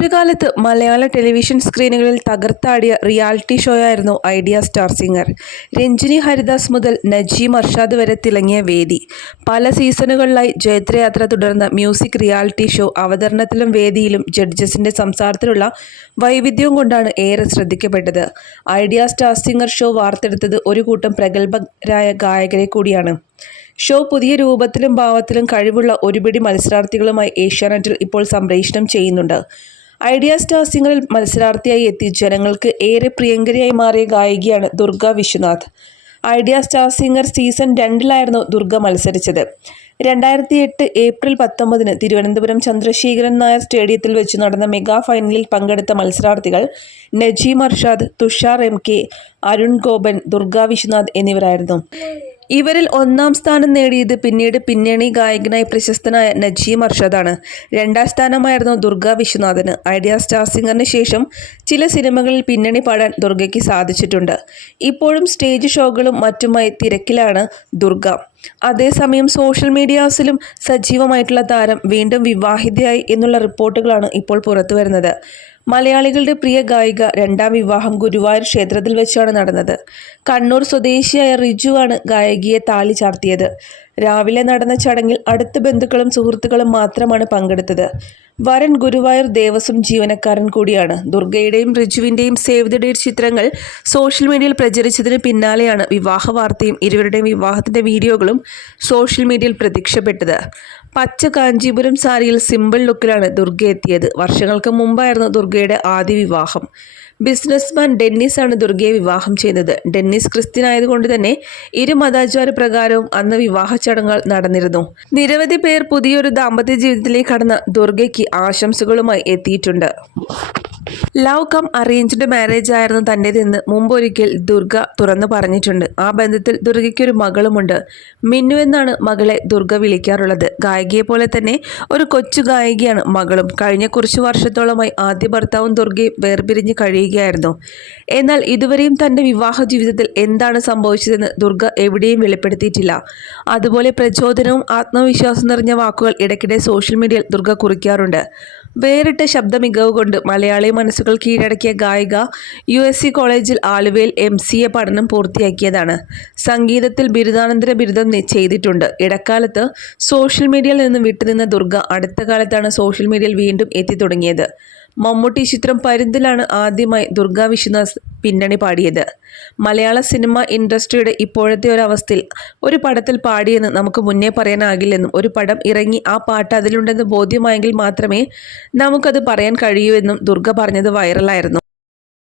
ഒരു കാലത്ത് മലയാള ടെലിവിഷൻ സ്ക്രീനുകളിൽ തകർത്താടിയ reality ഷോയായിരുന്നു Idea star singer. Ranjini Haridas മുതൽ നജീം അർഷാദ് വരെ തിളങ്ങിയ വേദി. പല സീസണുകളിലായി ജൈത്രയാത്ര തുടർന്ന മ്യൂസിക് റിയാലിറ്റി ഷോ അവതരണത്തിലും വേദിയിലും ജഡ്ജസിന്റെ സംസാരത്തിലുള്ള വൈവിധ്യവും കൊണ്ടാണ് ഏറെ ശ്രദ്ധിക്കപ്പെട്ടത്. ഐഡിയ സ്റ്റാർ സിംഗർ ഷോ വാർത്തെടുത്തത് ഒരു കൂട്ടം പ്രഗത്ഭരായ ഗായകരെ കൂടിയാണ്. ഷോ പുതിയ രൂപത്തിലും ഭാവത്തിലും കഴിവുള്ള ഒരുപിടി മത്സരാർത്ഥികളുമായി ഏഷ്യാനെറ്റിൽ ഇപ്പോൾ സംപ്രേഷണം ചെയ്യുന്നുണ്ട്. ഐഡിയ സ്റ്റാർ സിംഗറിൽ മത്സരാർത്ഥിയായി എത്തി. ജനങ്ങൾക്ക് ഏറെ പ്രിയങ്കരിയായി മാറിയ ഗായികയാണ് Durga Vishwanath. Idea star singer season രണ്ടിലായിരുന്നു Durga മത്സരിച്ചത്. രണ്ടായിരത്തി എട്ട് ഏപ്രിൽ പത്തൊമ്പതിന് തിരുവനന്തപുരം ചന്ദ്രശേഖരൻ നായർ സ്റ്റേഡിയത്തിൽ വെച്ച് നടന്ന മെഗാ ഫൈനലിൽ പങ്കെടുത്ത മത്സരാർത്ഥികൾ നജീം അർഷാദ് തുഷാർ എം കെ അരുൺ ഗോപൻ ദുർഗ വിശ്വനാഥ് എന്നിവരായിരുന്നു. ഇവരിൽ ഒന്നാം സ്ഥാനം നേടിയത് പിന്നീട് പിന്നണി ഗായകനായി പ്രശസ്തനായ നജീം അർഷദാണ്. രണ്ടാം സ്ഥാനമായിരുന്നു ദുർഗ വിശ്വനാഥന്. ഐഡിയ സ്റ്റാർ സിംഗറിന് ശേഷം ചില സിനിമകളിൽ പിന്നണി പാടാൻ ദുർഗയ്ക്ക് സാധിച്ചിട്ടുണ്ട്. ഇപ്പോഴും സ്റ്റേജ് ഷോകളും മറ്റുമായി തിരക്കിലാണ് ദുർഗ. അതേസമയം സോഷ്യൽ മീഡിയാസിലും സജീവമായിട്ടുള്ള താരം വീണ്ടും വിവാഹിതയായി എന്നുള്ള റിപ്പോർട്ടുകളാണ് ഇപ്പോൾ പുറത്തു വരുന്നത്. മലയാളികളുടെ പ്രിയ ഗായിക രണ്ടാം വിവാഹം ഗുരുവായൂർ ക്ഷേത്രത്തിൽ വെച്ചാണ് നടന്നത്. കണ്ണൂർ സ്വദേശിയായ റിജുവാണ് ഗായകിയെ താലി ചാർത്തിയത്. രാവിലെ നടന്ന ചടങ്ങിൽ അടുത്ത ബന്ധുക്കളും സുഹൃത്തുക്കളും മാത്രമാണ് പങ്കെടുത്തത്. വരൻ ഗുരുവായൂർ ദേവസ്വം ജീവനക്കാരൻ കൂടിയാണ്. ദുർഗയുടെയും റിജുവിന്റെയും സേവ് ദ ഡേറ്റ് ചിത്രങ്ങൾ സോഷ്യൽ മീഡിയയിൽ പ്രചരിച്ചതിന് പിന്നാലെയാണ് വിവാഹ വാർത്തയും ഇരുവരുടെയും വിവാഹത്തിന്റെ വീഡിയോകളും സോഷ്യൽ മീഡിയയിൽ പ്രത്യക്ഷപ്പെട്ടത്. പച്ച കാഞ്ചീപുരം സാരിയിൽ സിമ്പിൾ ലുക്കിലാണ് ദുർഗ എത്തിയത്. വർഷങ്ങൾക്ക് മുമ്പായിരുന്നു ദുർഗയുടെ ആദ്യ വിവാഹം. ബിസിനസ്മാൻ ആണ് ദുർഗയെ വിവാഹം ചെയ്യുന്നത് ഡെന്നിസ് ക്രിസ്ത്യൻ ആയതുകൊണ്ട് തന്നെ ഇരു മതാചാര പ്രകാരവും അന്ന് വിവാഹ ചടങ്ങുകൾ നടന്നിരുന്നു. നിരവധി പേർ പുതിയൊരു ദാമ്പത്യ ജീവിതത്തിലേക്ക് കടന്ന ദുർഗയ്ക്ക് ആശംസകളുമായി എത്തിയിട്ടുണ്ട്. ലവ് കം അറേഞ്ച്ഡ് മാരേജ് ആയിരുന്നു തന്റെതെന്ന് മുമ്പൊരിക്കൽ ദുർഗ തുറന്നു പറഞ്ഞിട്ടുണ്ട്. ആ ബന്ധത്തിൽ ദുർഗയ്ക്കൊരു മകളുമുണ്ട്. മിന്നു എന്നാണ് മകളെ ദുർഗ വിളിക്കാറുള്ളത്. ഗായികയെ പോലെ തന്നെ ഒരു കൊച്ചു ഗായികയാണ് മകളും. കഴിഞ്ഞ കുറച്ചു വർഷത്തോളമായി ആദ്യ ഭർത്താവും ദുർഗയും വേർപിരിഞ്ഞ് കഴിയുകയായിരുന്നു എന്നാൽ ഇതുവരെയും തന്റെ വിവാഹ ജീവിതത്തിൽ എന്താണ് സംഭവിച്ചതെന്ന് ദുർഗ എവിടെയും വെളിപ്പെടുത്തിയിട്ടില്ല. അതുപോലെ പ്രചോദനവും ആത്മവിശ്വാസം നിറഞ്ഞ വാക്കുകൾ ഇടയ്ക്കിടെ സോഷ്യൽ മീഡിയയിൽ ദുർഗ കുറിക്കാറുണ്ട്. വേറിട്ട ശബ്ദ മികവ് കൊണ്ട് മലയാളി മനസ്സുകൾ കീഴടക്കിയ ഗായിക യു എസ് സി കോളേജിൽ ആലുവയിൽ എം സി എ പഠനം പൂർത്തിയാക്കിയതാണ്. സംഗീതത്തിൽ ബിരുദാനന്തര ബിരുദം ചെയ്തിട്ടുണ്ട്. ഇടക്കാലത്ത് സോഷ്യൽ മീഡിയയിൽ നിന്ന് വിട്ടുനിന്ന ദുർഗ അടുത്ത കാലത്താണ് സോഷ്യൽ മീഡിയയിൽ വീണ്ടും എത്തി തുടങ്ങിയത്. മമ്മൂട്ടി ചിത്രം പരുന്തിലാണ് ആദ്യമായി ദുർഗാ വിശ്വനാഥ് പിന്നണി പാടിയത്. മലയാള സിനിമ ഇൻഡസ്ട്രിയുടെ ഇപ്പോഴത്തെ ഒരു അവസ്ഥയിൽ ഒരു പടത്തിൽ പാടിയെന്ന് നമുക്ക് മുന്നേ പറയാനാകില്ലെന്നും ഒരു പടം ഇറങ്ങി ആ പാട്ട് അതിലുണ്ടെന്ന് ബോധ്യമായെങ്കിൽ മാത്രമേ നമുക്കത് പറയാൻ കഴിയൂ എന്നും ദുർഗ പറഞ്ഞത് വൈറലായിരുന്നു